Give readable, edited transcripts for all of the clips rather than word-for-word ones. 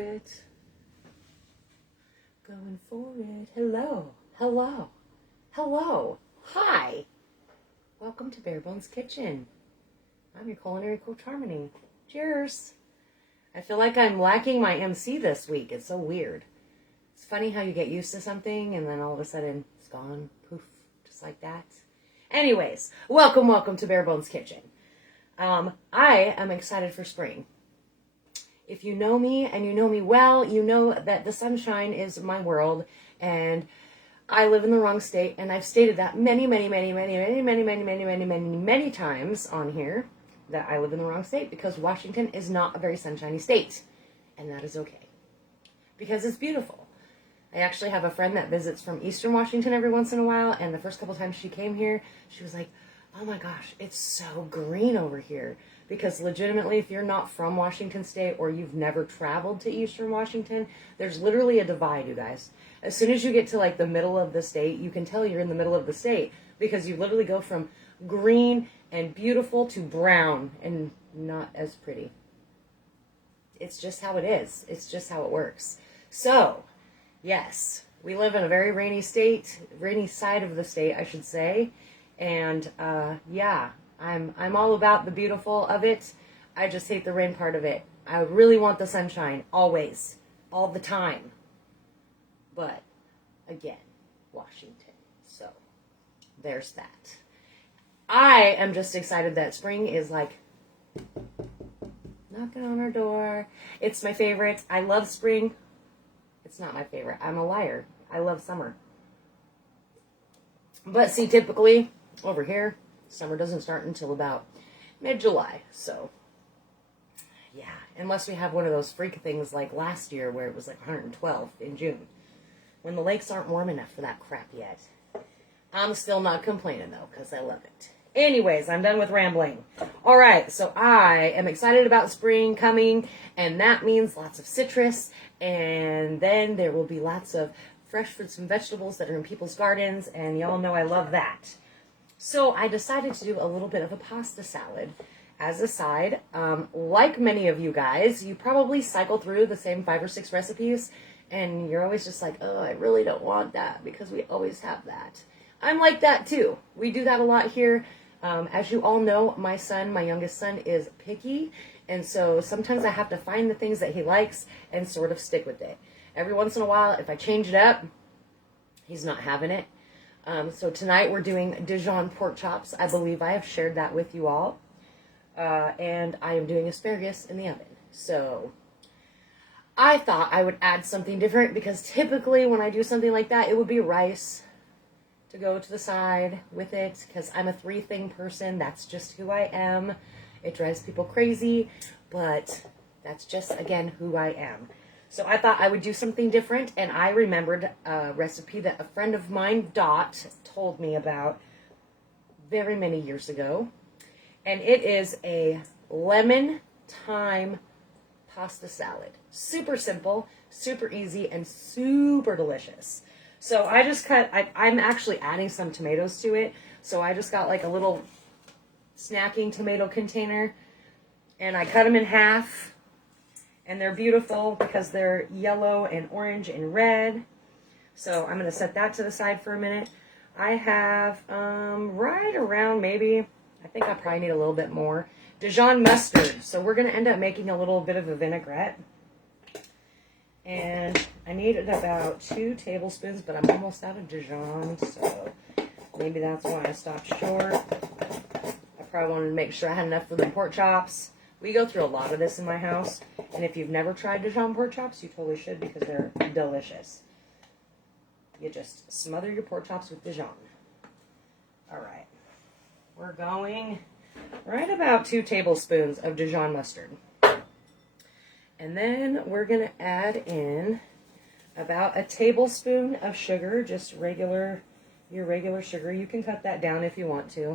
it. Going for it. Hello. Hello. Hello. Hi. Welcome to Bare Bones Kitchen. I'm your culinary coach, Harmony. Cheers. I feel like I'm lacking my MC this week. It's so weird. It's funny how you get used to something and then all of a sudden it's gone. Poof. Just like that. Anyways, welcome to Bare Bones Kitchen. I am excited for spring. If you know me and you know me well, you know that the sunshine is my world and I live in the wrong state, and I've stated that many times on here that I live in the wrong state because Washington is not a very sunshiny state, and that is okay because it's beautiful. I actually have a friend that visits from Eastern Washington every once in a while, and the first couple times she came here, she was like, oh my gosh, it's so green over here. Because legitimately, if you're not from Washington State or you've never traveled to Eastern Washington, there's literally a divide, you guys. As soon as you get to like the middle of the state, you can tell you're in the middle of the state because you literally go from green and beautiful to brown and not as pretty. It's just how it is. It's just how it works. So, yes, we live in a very rainy state, rainy side of the state, I should say. And yeah, I'm all about the beautiful of it. I just hate the rain part of it. I really want the sunshine, always, all the time. But, again, Washington. So, there's that. I am just excited that spring is like knocking on our door. It's my favorite. I love spring. It's not my favorite. I'm a liar. I love summer. But see, typically, over here, summer doesn't start until about mid-July. So, yeah. Unless we have one of those freak things like last year where it was like 112 in June. When the lakes aren't warm enough for that crap yet. I'm still not complaining, though, because I love it. Anyways, I'm done with rambling. All right, so I am excited about spring coming, and that means lots of citrus, and then there will be lots of fresh fruits and vegetables that are in people's gardens, and y'all know I love that. So I decided to do a little bit of a pasta salad as a side. Like many of you guys, you probably cycle through the same 5 or 6 recipes, and you're always just like, oh, I really don't want that because we always have that. I'm like that too. We do that a lot here. As you all know, my youngest son, is picky, and so sometimes I have to find the things that he likes and sort of stick with it. Every once in a while, if I change it up, he's not having it. So tonight we're doing Dijon pork chops. I believe I have shared that with you all. And I am doing asparagus in the oven. So I thought I would add something different because typically when I do something like that, it would be rice to go to the side with it because I'm a 3-thing person. That's just who I am. It drives people crazy, but that's just, again, who I am. So I thought I would do something different, and I remembered a recipe that a friend of mine, Dot, told me about very many years ago. And it is a lemon thyme pasta salad. Super simple, super easy, and super delicious. So I just I'm actually adding some tomatoes to it. So I just got like a little snacking tomato container, and I cut them in half. And they're beautiful because they're yellow and orange and red. So I'm going to set that to the side for a minute. I have right around maybe, I think I probably need a little bit more, Dijon mustard. So we're going to end up making a little bit of a vinaigrette. And I needed about 2 tablespoons, but I'm almost out of Dijon. So maybe that's why I stopped short. I probably wanted to make sure I had enough for the pork chops. We go through a lot of this in my house, and if you've never tried Dijon pork chops, you totally should because they're delicious. You just smother your pork chops with Dijon. All right. We're going right about 2 tablespoons of Dijon mustard. And then we're going to add in about a tablespoon of sugar, just your regular sugar. You can cut that down if you want to.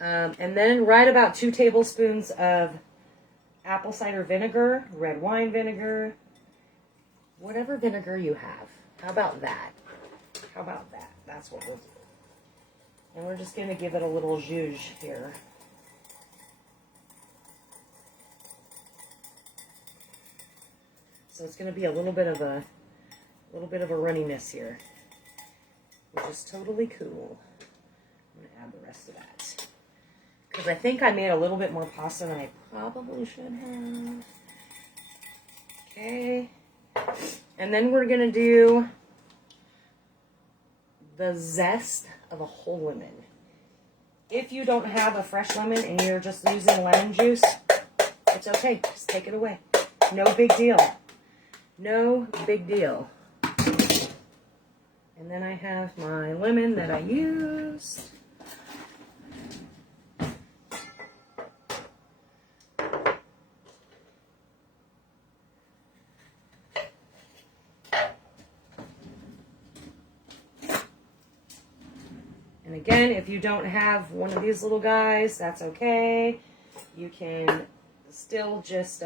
And then right about 2 tablespoons of apple cider vinegar, red wine vinegar, whatever vinegar you have. How about that? How about that? That's what we'll do. And we're just going to give it a little zhuzh here. So it's going to be a little bit of a runniness here, which is totally cool. I'm going to add the rest of that. Because I think I made a little bit more pasta than I probably should have. Okay. And then we're going to do the zest of a whole lemon. If you don't have a fresh lemon and you're just using lemon juice, it's okay. Just take it away. No big deal. No big deal. And then I have my lemon that I used. And again, if you don't have one of these little guys, that's okay. You can still just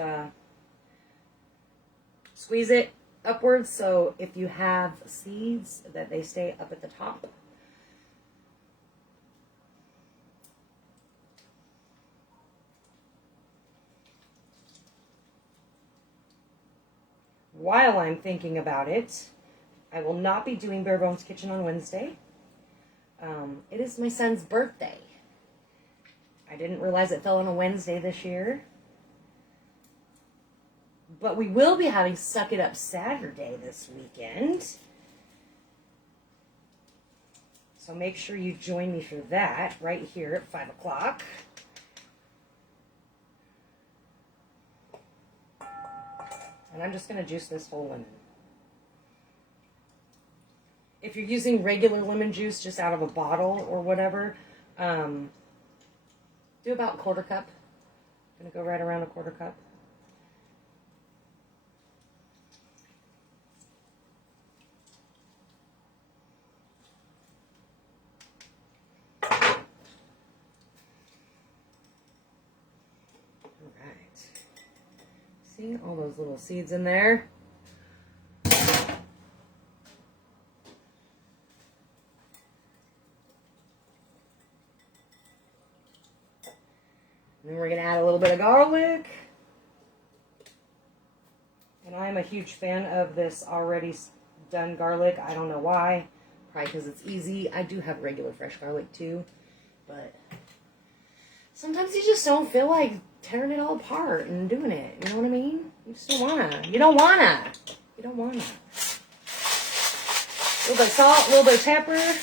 squeeze it upwards, so if you have seeds, that they stay up at the top. While I'm thinking about it, I will not be doing Bare Bones Kitchen on Wednesday. It is my son's birthday. I didn't realize it fell on a Wednesday this year. But we will be having Suck It Up Saturday this weekend. So make sure you join me for that right here at 5 o'clock. And I'm just going to juice this whole lemon. If you're using regular lemon juice just out of a bottle or whatever, do about a quarter cup. I'm going to go right around a quarter cup. See all those little seeds in there? And then we're going to add a little bit of garlic. And I'm a huge fan of this already done garlic. I don't know why. Probably because it's easy. I do have regular fresh garlic too. But sometimes you just don't feel like tearing it all apart and doing it. You know what I mean? You just don't wanna. You don't wanna. You don't wanna. A little bit of salt, a little bit of pepper.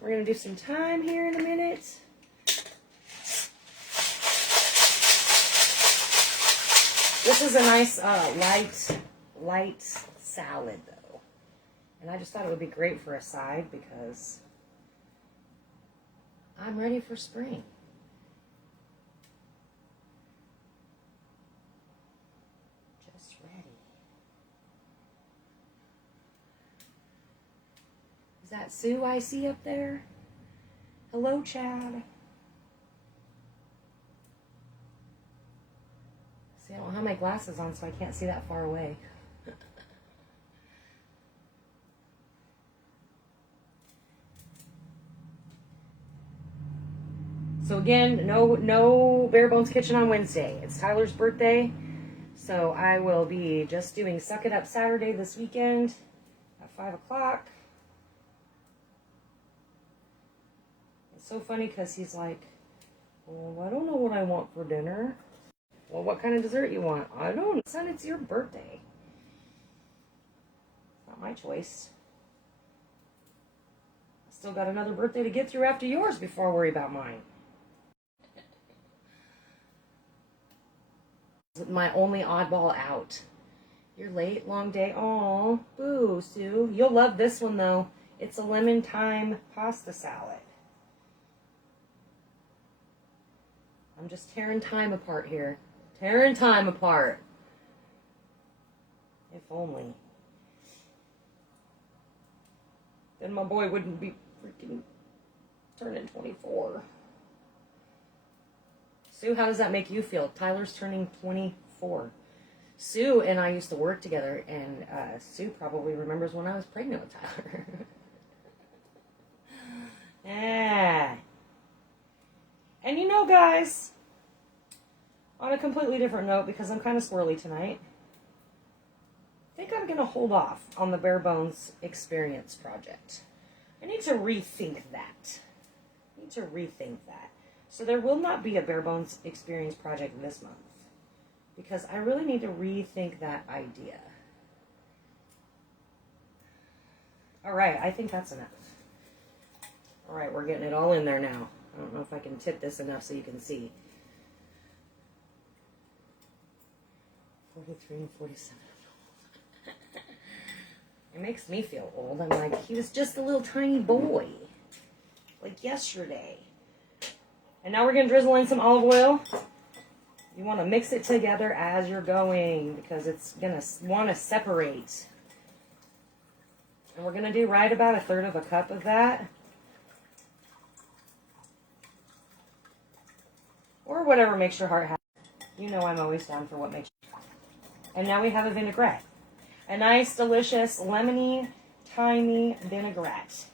We're gonna do some thyme here in a minute. This is a nice light salad though. And I just thought it would be great for a side because I'm ready for spring. Is that Sue I see up there? Hello, Chad. See, I don't have my glasses on, so I can't see that far away. So again, no Bare Bones Kitchen on Wednesday. It's Tyler's birthday, so I will be just doing Suck It Up Saturday this weekend at 5 o'clock. So funny because he's like, well, I don't know what I want for dinner. Well, what kind of dessert you want? I don't know. Son, it's your birthday. Not my choice. I still got another birthday to get through after yours before I worry about mine. My only oddball out. You're late, long day. Aw, boo, Sue. You'll love this one, though. It's a lemon thyme pasta salad. I'm just tearing thyme apart here. Tearing thyme apart. If only. Then my boy wouldn't be freaking turning 24. Sue, how does that make you feel? Tyler's turning 24. Sue and I used to work together, and Sue probably remembers when I was pregnant with Tyler. Yeah. And you know, guys, on a completely different note, because I'm kind of squirrely tonight, think I'm going to hold off on the Bare Bones Experience project. I need to rethink that. So there will not be a Bare Bones Experience project this month, because I really need to rethink that idea. All right, I think that's enough. All right, we're getting it all in there now. I don't know if I can tip this enough so you can see. 43 and 47. It makes me feel old. I'm like, he was just a little tiny boy. Like yesterday. And now we're going to drizzle in some olive oil. You want to mix it together as you're going, because it's going to want to separate. And we're going to do right about 1/3 cup of that. Or whatever makes your heart happy. You know I'm always down for what makes you happy. And now we have a vinaigrette. A nice, delicious, lemony, thymy vinaigrette.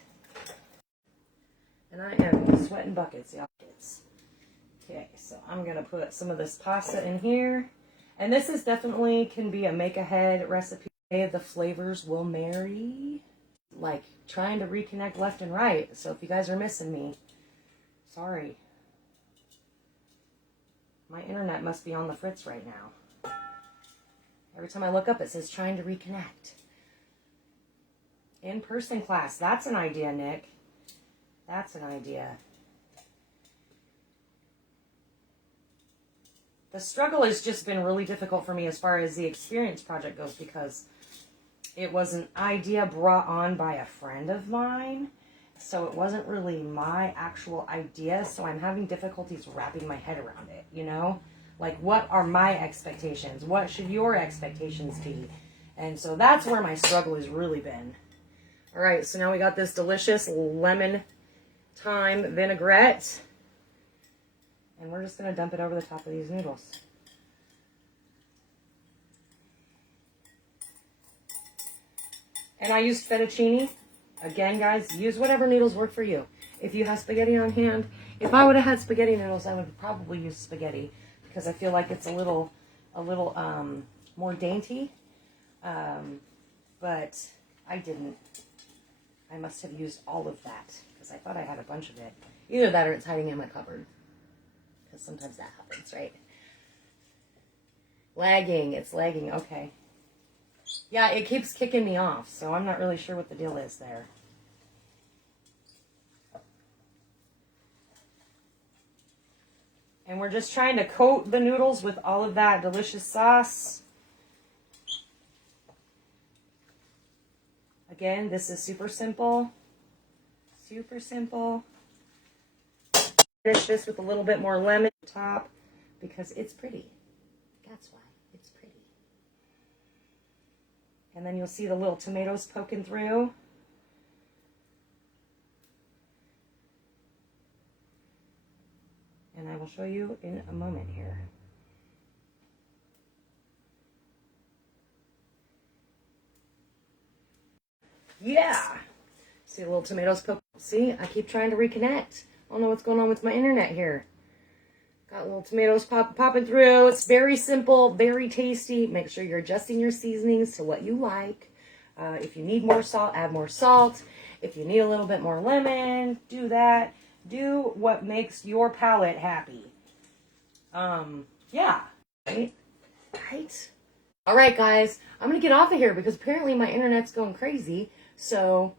And I am sweating buckets, y'all. Okay, so I'm going to put some of this pasta in here. And this is definitely can be a make-ahead recipe. The flavors will marry. Like, trying to reconnect left and right. So if you guys are missing me, sorry. My internet must be on the fritz right now. Every time I look up, it says trying to reconnect. In-person class. That's an idea, Nick. That's an idea. The struggle has just been really difficult for me as far as the experience project goes, because it was an idea brought on by a friend of mine. So it wasn't really my actual idea. So I'm having difficulties wrapping my head around it, you know? Like, what are my expectations? What should your expectations be? And so that's where my struggle has really been. All right, so now we got this delicious lemon thyme vinaigrette. And we're just going to dump it over the top of these noodles. And I used fettuccine. Again, guys, use whatever noodles work for you. If you have spaghetti on hand, if I would have had spaghetti noodles, I would probably use spaghetti, because I feel like it's a little more dainty. But I didn't. I must have used all of that, because I thought I had a bunch of it. Either that or it's hiding in my cupboard. Because sometimes that happens, right? Lagging. It's lagging. Okay. Yeah, it keeps kicking me off, so I'm not really sure what the deal is there. And we're just trying to coat the noodles with all of that delicious sauce. Again, this is super simple. Super simple. Finish this with a little bit more lemon on top, because it's pretty. That's why. It's pretty. And then you'll see the little tomatoes poking through. And I will show you in a moment here. Yeah! See the little tomatoes poke? See, I keep trying to reconnect. I don't know what's going on with my internet here. Got little tomatoes popping through. It's very simple, very tasty. Make sure you're adjusting your seasonings to what you like. If you need more salt, add more salt. If you need a little bit more lemon, do that. Do what makes your palate happy. Yeah. Right? Right? All right, guys. I'm going to get off of here because apparently my internet's going crazy. So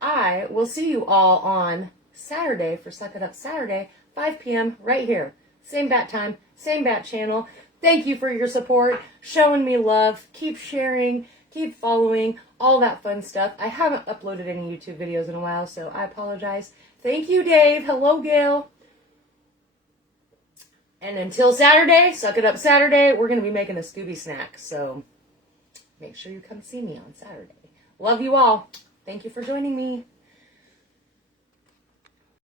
I will see you all on Saturday for Suck It Up Saturday, 5 p.m. right here. Same bat time, same bat channel. Thank you for your support, showing me love. Keep sharing, keep following, all that fun stuff. I haven't uploaded any YouTube videos in a while, so I apologize. Thank you, Dave. Hello, Gail. And until Saturday, Suck It Up Saturday, we're going to be making a Scooby snack. So make sure you come see me on Saturday. Love you all. Thank you for joining me.